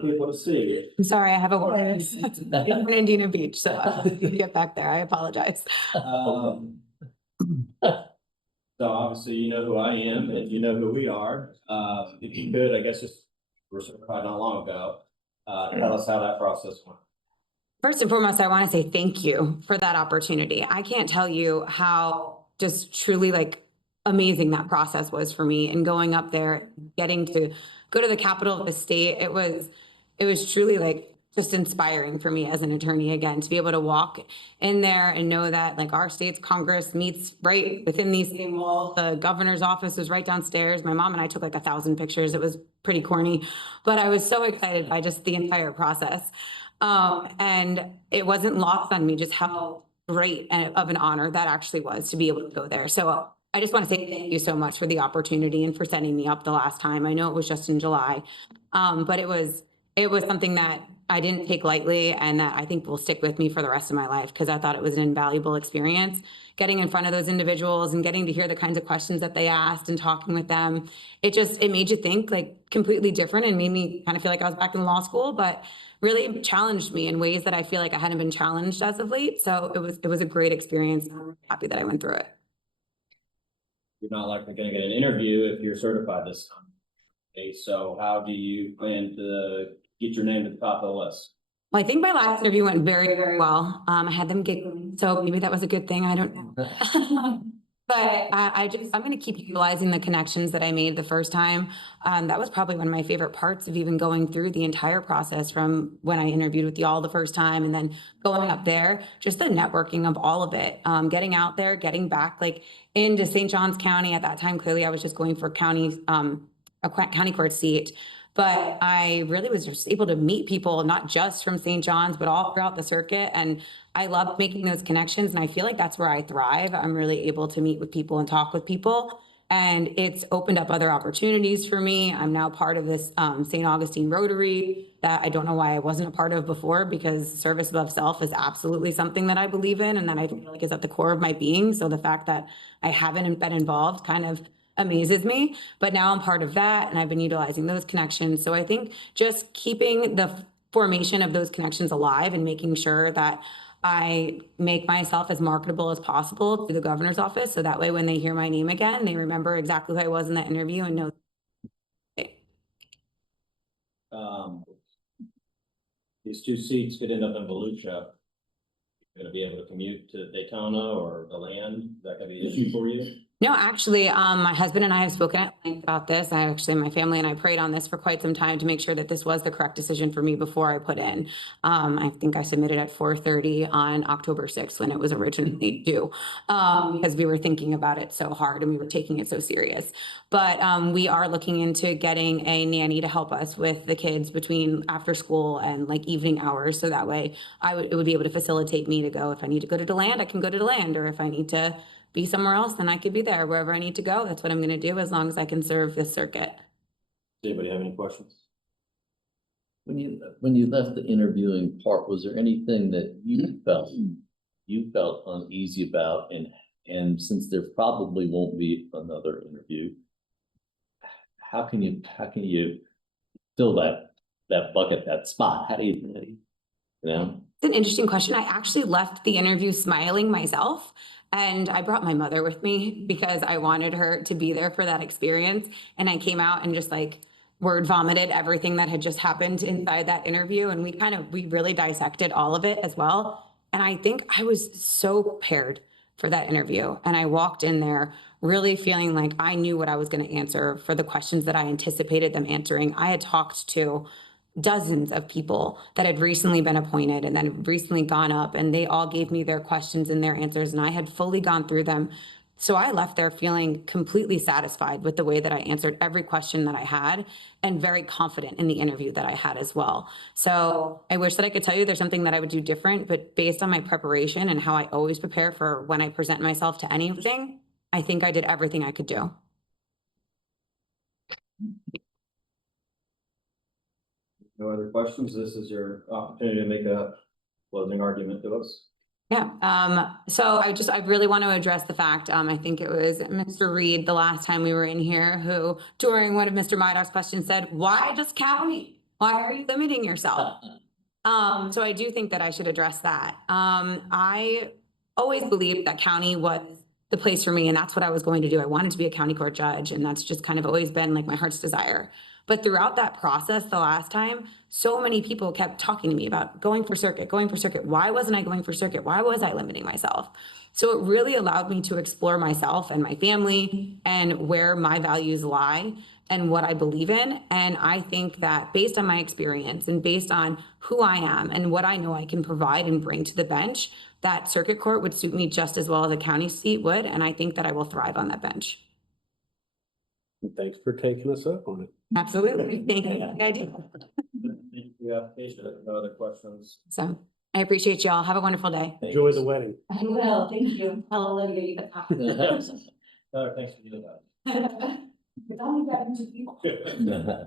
people to see. I'm sorry, I have a wife in Indiana Beach, so I'll get back there. I apologize. So obviously you know who I am and you know who we are. If you could, I guess just we're certified not long ago. Tell us how that process went. First and foremost, I want to say thank you for that opportunity. I can't tell you how just truly like amazing that process was for me, and going up there, getting to go to the capital of the state. It was truly like just inspiring for me as an attorney, again, to be able to walk in there and know that like our state's Congress meets right within these same walls. The governor's office was right downstairs. My mom and I took like 1,000 pictures. It was pretty corny, but I was so excited by just the entire process. And it wasn't lost on me just how great of an honor that actually was to be able to go there. So I just want to say thank you so much for the opportunity and for setting me up the last time. I know it was just in July, but it was something that I didn't take lightly, and that I think will stick with me for the rest of my life, because I thought it was an invaluable experience getting in front of those individuals and getting to hear the kinds of questions that they asked and talking with them. It made you think like completely different, and made me kind of feel like I was back in law school, but really challenged me in ways that I feel like I hadn't been challenged as of late. So it was a great experience. I'm happy that I went through it. You're not likely going to get an interview if you're certified this time. Okay, so how do you plan to get your name to the top of the list? Well, I think my last interview went very, very well. I had them giggling, so maybe that was a good thing. I don't know. But I'm going to keep utilizing the connections that I made the first time. That was probably one of my favorite parts of even going through the entire process, from when I interviewed with y'all the first time and then going up there, just the networking of all of it, getting out there, getting back like into St. Johns County. At that time, clearly I was just going for a county court seat. But I really was just able to meet people, not just from St. John's, but all throughout the circuit. And I love making those connections. And I feel like that's where I thrive. I'm really able to meet with people and talk with people. And it's opened up other opportunities for me. I'm now part of this St. Augustine Rotary that I don't know why I wasn't a part of before, because service above self is absolutely something that I believe in and that I feel like is at the core of my being. So the fact that I haven't been involved kind of amazes me, but now I'm part of that, and I've been utilizing those connections. So I think just keeping the formation of those connections alive and making sure that I make myself as marketable as possible to the governor's office, so that way when they hear my name again, they remember exactly who I was in that interview and know. These two seats could end up in Volusia. You're going to be able to commute to Daytona or the land. Is that going to be an issue for you? No, actually, my husband and I have spoken at length about this. My family and I prayed on this for quite some time to make sure that this was the correct decision for me before I put in. I think I submitted at 4:30 on October 6th when it was originally due, because we were thinking about it so hard and we were taking it so serious. But we are looking into getting a nanny to help us with the kids between after school and like evening hours. So that way it would be able to facilitate me to go. If I need to go to DeLand, I can go to DeLand, or if I need to be somewhere else, then I could be there. Wherever I need to go, that's what I'm going to do, as long as I can serve this circuit. Does anybody have any questions? When you left the interviewing part, was there anything that you felt uneasy about? And since there probably won't be another interview, how can you fill that bucket, that spot? How do you know? It's an interesting question. I actually left the interview smiling myself. And I brought my mother with me because I wanted her to be there for that experience. And I came out and just like word vomited everything that had just happened inside that interview. And we really dissected all of it as well. And I think I was so prepared for that interview. And I walked in there really feeling like I knew what I was going to answer for the questions that I anticipated them answering. I had talked to dozens of people that had recently been appointed and then had recently gone up, and they all gave me their questions and their answers, and I had fully gone through them. So I left there feeling completely satisfied with the way that I answered every question that I had, and very confident in the interview that I had as well. So I wish that I could tell you there's something that I would do different, but based on my preparation and how I always prepare for when I present myself to anything, I think I did everything I could do. No other questions? This is your opportunity to make a closing argument to us. Yeah. So I really want to address the fact, I think it was Mr. Reed the last time we were in here, who during one of Mr. Maidock's questions said, why just county? Why are you limiting yourself? So I do think that I should address that. I always believed that county was the place for me, and that's what I was going to do. I wanted to be a county court judge, and that's just kind of always been like my heart's desire. But throughout that process, the last time, so many people kept talking to me about going for circuit, going for circuit. Why wasn't I going for circuit? Why was I limiting myself? So it really allowed me to explore myself and my family and where my values lie and what I believe in. And I think that based on my experience and based on who I am and what I know I can provide and bring to the bench, that circuit court would suit me just as well as a county seat would. And I think that I will thrive on that bench. Thanks for taking us up on it. Absolutely. Thank you. I do. The application, no other questions. So I appreciate y'all. Have a wonderful day. Enjoy the wedding. I will. Thank you. Hallelujah. Thanks for doing that. But only got 2 people. Yeah.